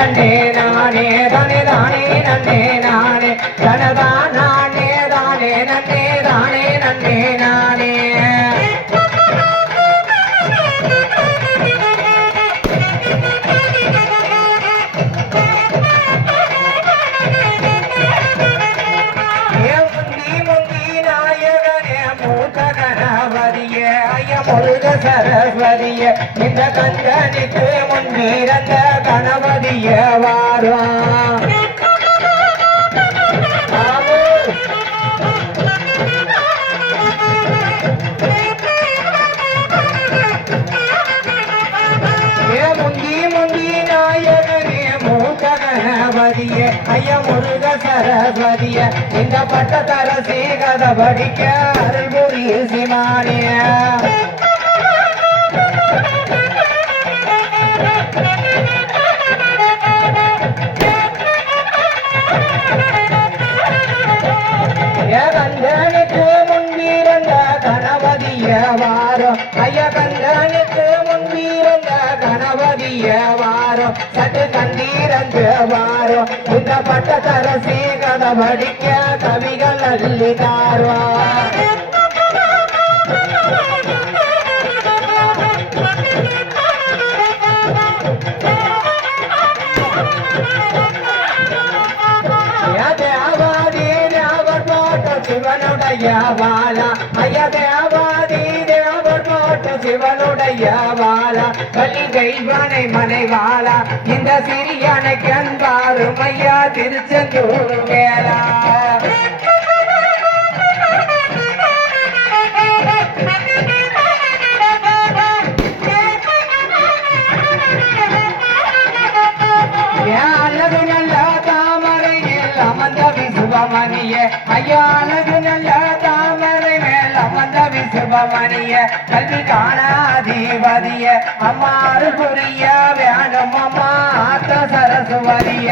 நன்னே நானே தானே தானே நன்னே நானே தனதா நானே தானே நன்னே தானே நன்னே நானே முருக சரஸ்வதிய இந்த கந்தனுக்கு முன்னிறந்த கணபதிய வாரம் முந்தி முந்தி நாயகனே மூத்த கணபதிய ஐயா முருக சரஸ்வதிய இந்த பட்டத்தரசி கதை படிக்க அருள் புரிய சிமானிய கந்தனுக்கு முன்பிருந்த கணபதிய வாரம் ஐயா கந்தனுக்கு முன்பிருந்த கணபதிய வாரம் சட்டு கண்டீரந்து வாரம் இந்த பட்டத்தரசி கதை படிக்க கவிகள் அள்ளி தார்வார் சிவனுடைய வாலா ஐயா தேவாதி தேவர் போட்ட சிவனுடைய வாலா கலிகை மனை மனைவாலா இந்த சிறியனை கண்பாரும் ஐயா திருச்செந்தூர் மேலா அல்லது நல்ல தாமரையில் அமர்ந்த விசுவமணிய ஐயா அழகு நல்ல தாமரை மேல் அமர்ந்த விசுவமணிய கல்வி காணாதிபதிய அம்மாறு புரிய வேணும் அம்மா ஆத்த சரஸ்வதிய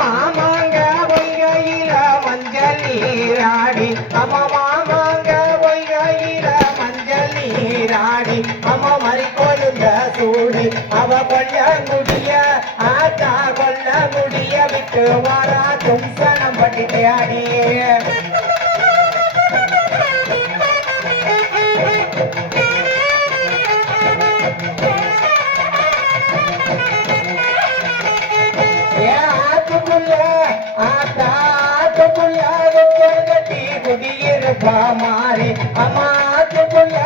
மாமாங்க பொய்கையில மஞ்சள் நீராடி அம்மா மாமாங்க பொய்கையில மஞ்சள் நீராடி அம்மா மறி கொழுந்த சூடி அவ கொள்ள முடிய ஆத்தா கொள்ள முடிய விட்டு வாரா தும்சனம் பட்டி தேடி குடியிருப்பா மாறி அம்மாத்துக்குள்ள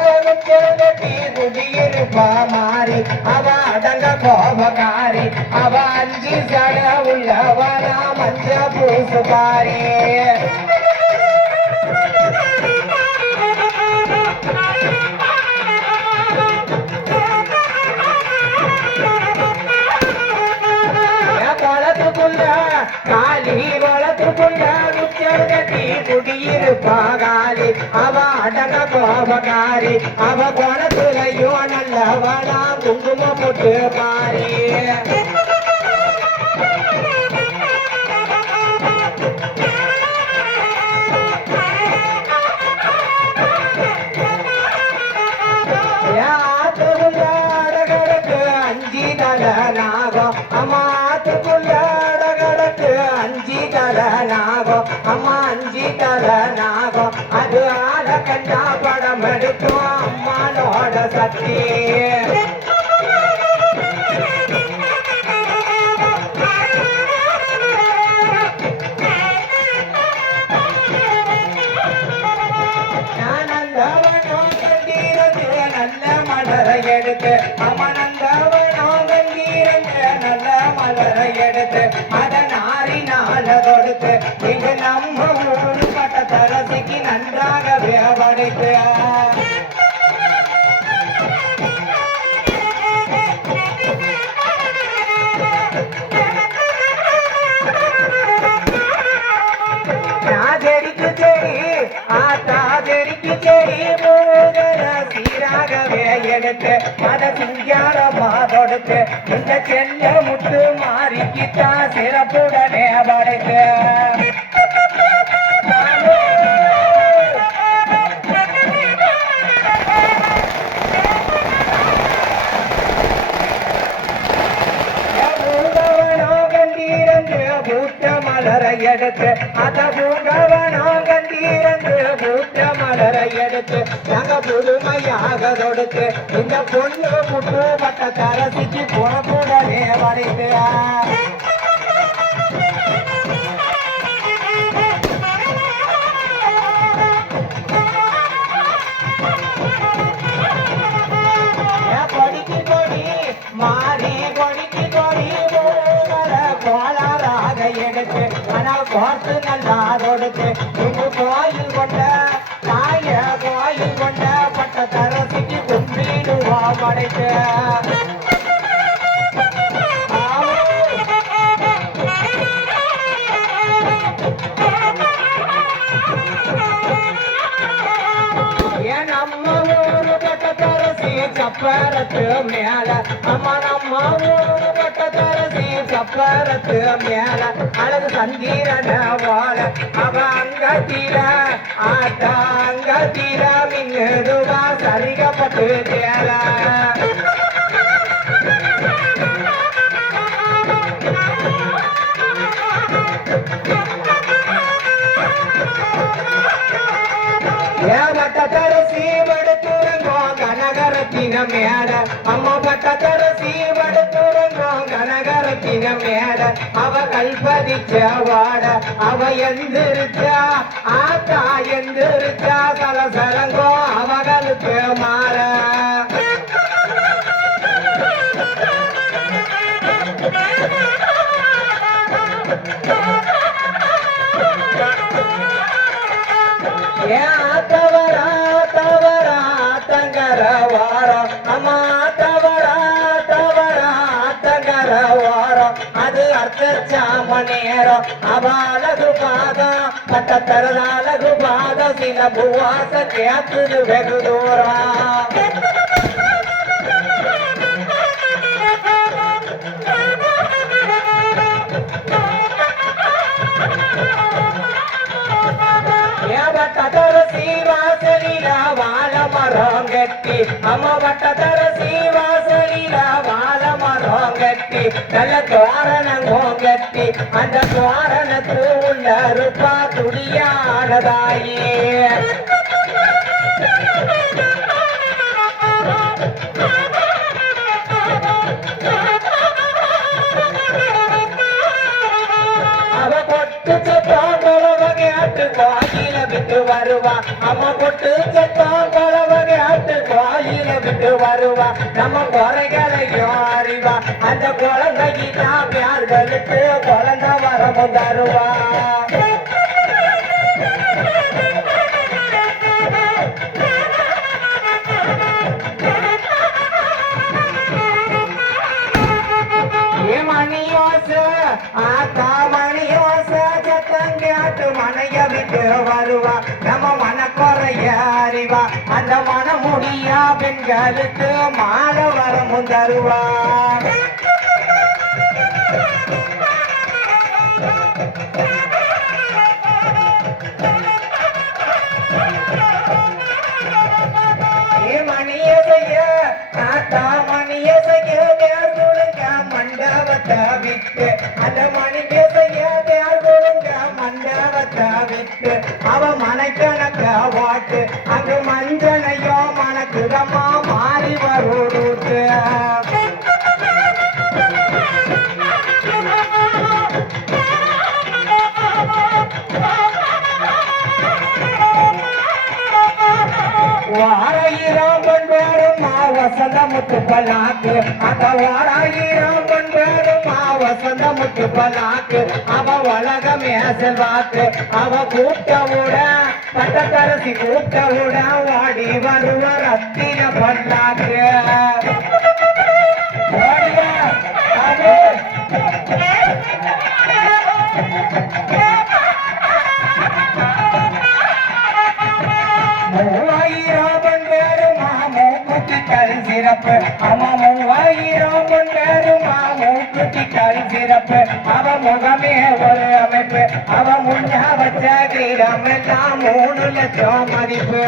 கட்டி குடியிருப்பா மாறி அவ அடங்க கோபக்காரி அவ அஞ்சு சட உள்ளவனா மஞ்ச பூசுகாரி காலி வளத்துக்குள்ள கட்டி குடியிருப்பாகாலி அவ அடங்க கோபக்காரி அவ குளத்துலையோ நல்லவளா குங்கும போட்டு மாறி அடகடக்கு அஞ்சி தல நாகம் அம்மாத்துக்குள்ள அஞ்சி தல நாகம் அம்மா அஞ்சி தல நாகம் அது ஆட கண்டா படம் எடுக்கும் அம்மானோட சக்தி ஞானந்தவனும் கண்டீரந்து நல்ல மலரை எடுத்து அமனந்தவனும் கண்டீரந்து நல்ல மலரை எடுத்து கொடுத்து இங்கு நம்ம ஊரு பட்ட தரசிக்கு நன்றாகவே படைத்து ராஜரிக்கு சரி ஆத்தாஜரிக்கு சரி சீராகவே எடுத்து மத சிங்காரமா கொடுத்து இந்த செல்ல முத்து மாறிக்கிட்டா சிறப்புடனே படைத்து எடுத்து அத பூங்கவனம் கண்டீரந்து பூத்த மலரை எடுத்து நாங்க புதுமையாக தொடுத்து இந்த பொண்ணு முட்டு பட்ட தரசிக்கு புறப்புடனே வரைத்து கொடிக்கு கொடி மாறி கொடிக்கு கொடி கோளாறாக எடுத்து ஆனால் பார்த்து நல்லா தொடுத்து இங்கு கோயில் கொண்ட தாய கோயில் கொண்ட பட்ட தரசிக்கு கும்பிடுவா படைத்து சப்பரத்து மேல அம்மா நம்ம ஊரு பட்ட தரசி சப்பரத்து மேல அழகு சங்கீரன வாழ அவ அங்கத்தில ஆட்ட அங்கத்தில மின்னுடுவா சரிகப்பட்டு தேல ஏவட்ட தரசி படுத்துறங்கோ கனகரத்தின மேல அம்மா பட்ட தரசி படுத்துறங்கோ கனகரத்தின மேல அவ கல்பதிச்ச வாட அவ எந்திருச்சா ஆத்தா எந்திருச்சா சலசலங்கோ அவகளுக்கு மாற அது அர்த்தச்சாமநேரம் அவளகு பாதம் பட்ட தரதாலகு பாதம் சில புவாச கேத்துது வெகு தூரம் வாசலில வாழ மரம் கட்டி அம்மா வட்ட தரசி வாசலில வாழ மரம் கட்டி நல்ல தோரணங்கோ கட்டி அந்த தோரணத்து உள்ள ரூபா துடியானதாயே அவ கொட்டு சத்தம் கொலவகையாட்டு கோயில விட்டு வருவா அம்மா கொட்டு சத்தம் கொலவகையாட்டு கோயில விட்டு வருவா நம்ம குறைகளையும் அறிவா அந்த குழந்தைகிட்ட பேர்களுக்கு குழந்தை வரமும் தருவா ஆத்தா மணியோச சத்தங்காட்டு மனைய விட்டு வருவா நம்ம மனக்குறைய அறிவா அந்த மனமுடியா பெண்களுக்கு மாட வரமும் தருவா மணிய செய்ய ஆத்தா மணிய செய்ய மண்டபத்தை விட்டு அந்த மணிக்கு செய்யாதே கொடுங்க மண்டபத்தை விட்டு அவ மனைக்கணக்க வாட்டு அங்கு மஞ்சனையோ மனக்குதமா மாறி வருட்டு வாராயிரம் பண்பாரும் வசந்த முத்து பல்லாக்கு அந்த வாராயிரம் பண்பாரும் வசந்த முத்து பல்லாக்கு அவ உலகமே செல்வாக்கு அவ கூப்பிட்டவுட பட்டத்தரசி கூப்பிட்டவுட வாடி வருவ ரத்தின பல்லாக்கு சிறப்பு அம்மா மூவாயிரம் கொண்டாரும் மூக்குத்தி கல் சிறப்பு அவ முகமே ஒரு அமைப்பு அவ முன்னா வச்ச கிரீடம் எல்லாம் 3 லட்சம் மதிப்பு